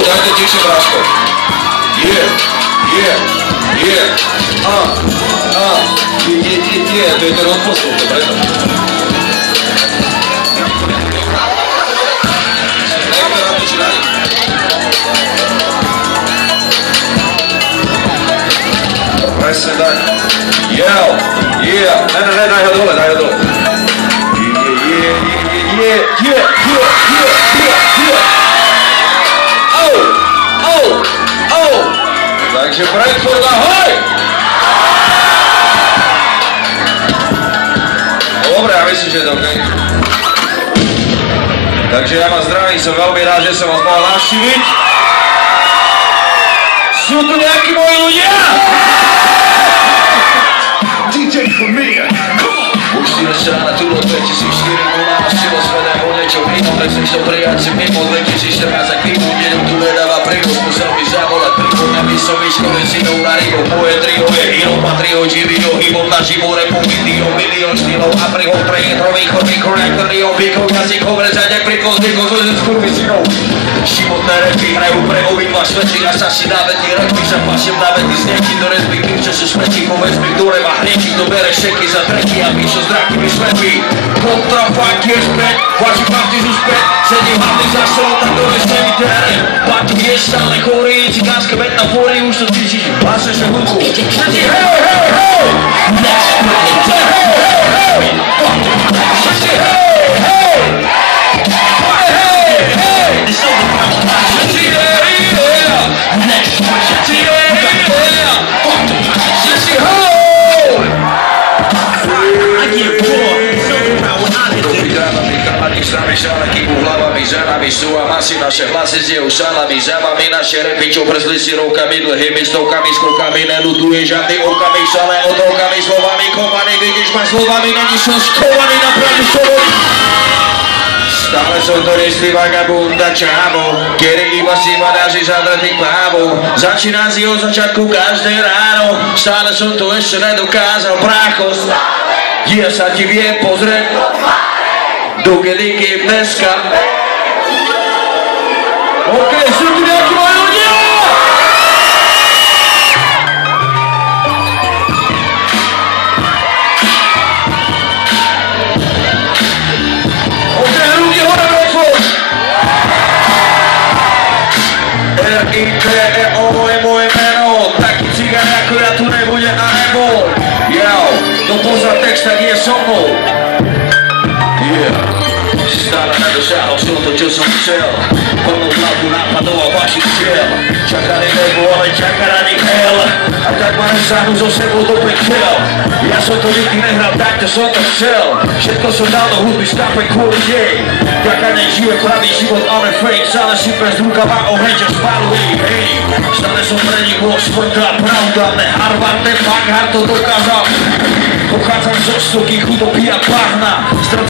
Dajte tichšie, Bráško. To je ten odposlúch, to preto. Presne tak. Daj ho dole. Takže Brentford, ahoj! Dobre, ja myslím, že je to OK. Takže ja vás zdravím, som veľmi rád, že som vás mohol navštíviť. Sú tu nejakí moji ľudia? DJ Premier, už si na túto 2004 mám silo svedem o niečo mimo, tak si to prijať si mimo 2014 a kým budem tu vedáva prínos, musel by zavolať prího, aby som vyškolil synov na Rio, moje trio je hero, patrio, živio, hybom na živu repu, milión štýlov a prího, trejitrových chodných konektor, Rio, výkov, jazykov, rezať jak príkol, zvykol, zložiť skurvy synov. Životné repy hrajú pre obidva svety a sa si návetí repy, sa pašiem návetí z nejaký do rezby, kým čo sú smečí, povedz mi, ktoré má hrieky, to bere šeky za treky a píšo s drakými slepí. Kontrafakt je späť, vaši pravdy sú späť, sedí hlavný za stolom, tak to je svemi terén. Pati je stále chorý, cigánske bet na fóry, už to cítiš, hlasuješ na hudku. Všetci hej! Všetci hej! Sami šáleký u hlavami, za nami sú a masy, naše hlasy zjejú šálami, za vami naše repy, čo brzli si rukami, dlhými stovkami, skrokami, nelutuje žiadny okami, šalé odokami, slovami kovaný, vidíš ma slovami, není som skovaný na pravdu sobou. Stále som to istý vagabunda čávo, kedy iba si ma dáži zadretých pávov, začína si od začiatku každé ráno, stále som to ešte nedokázal, brácho, ja sa ti viem pozrieť. Dokedy kým dneska. OK, sú tu nejakí moji ľudia? OK, ľudia, hore Brentford! R-I-T-E-O je moje meno, taký cigán ako ja tu nebude a nebol. To pozná text, tak je so mnou. Stále nedosiahol som to, čo som chcel, plnou hlavu nápadov a vašich cieľ. Čakaný nebo, ale čaká na nich hell, a tak ma nesáhnu so sebou do pekiel. Ja som to nikdy nehral, takto som to chcel, všetko som dal do hudby, stápem kvôli nej. Ďaká nežije pravý život, ale fake, stále si bez rukava oheň, že spáluj, hej. Stále som pre nich bol smrtá pravda, ne Harvard, ne Packard to dokázal. Pochádzam zo stoky, chudobí a bahna.